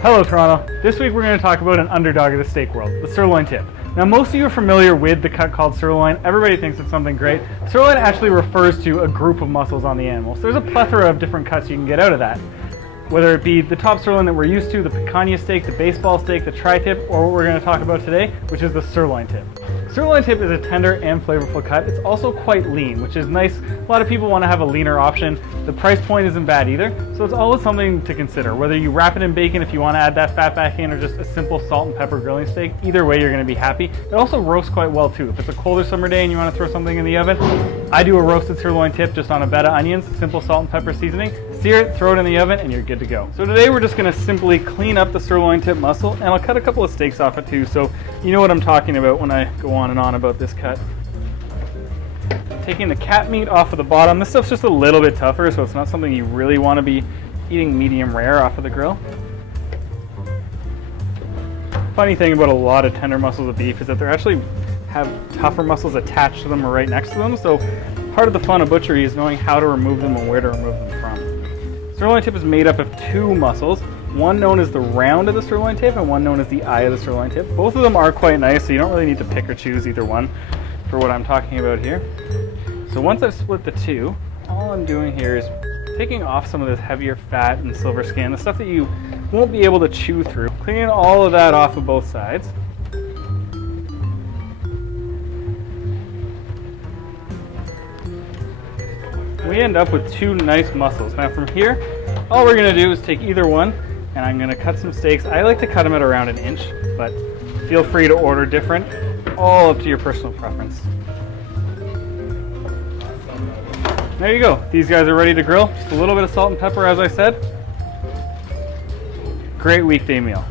Hello Toronto. This week we're going to talk about an underdog of the steak world, the sirloin tip. Now most of you are familiar with the cut called sirloin. Everybody thinks it's something great. Sirloin actually refers to a group of muscles on the animal. So there's a plethora of different cuts you can get out of that. Whether it be the top sirloin that we're used to, the picanha steak, the baseball steak, the tri-tip, or what we're going to talk about today, which is the sirloin tip. Sirloin tip is a tender and flavorful cut. It's also quite lean, which is nice. A lot of people want to have a leaner option. The price point isn't bad either, so it's always something to consider. Whether you wrap it in bacon if you want to add that fat back in, or just a simple salt and pepper grilling steak, either way you're going to be happy. It also roasts quite well too. If it's a colder summer day and you want to throw something in the oven, I do a roasted sirloin tip just on a bed of onions, simple salt and pepper seasoning. Sear it, throw it in the oven, and you're good to go. So today we're just going to simply clean up the sirloin tip muscle, and I'll cut a couple of steaks off it too, so you know what I'm talking about when I go on and on about this cut. Taking the cat meat off of the bottom. This stuff's just a little bit tougher, so it's not something you really want to be eating medium rare off of the grill. Funny thing about a lot of tender muscles of beef is that they actually have tougher muscles attached to them or right next to them, so part of the fun of butchery is knowing how to remove them and where to remove them from. Sirloin tip is made up of two muscles, one known as the round of the sirloin tip and one known as the eye of the sirloin tip. Both of them are quite nice, so you don't really need to pick or choose either one for what I'm talking about here. So once I've split the two, all I'm doing here is taking off some of this heavier fat and silver skin, the stuff that you won't be able to chew through, cleaning all of that off of both sides. We end up with two nice muscles. Now from here, all we're going to do is take either one, and I'm going to cut some steaks. I like to cut them at around 1 inch, but feel free to order different, all up to your personal preference. There you go. These guys are ready to grill. Just a little bit of salt and pepper, as I said. Great weekday meal.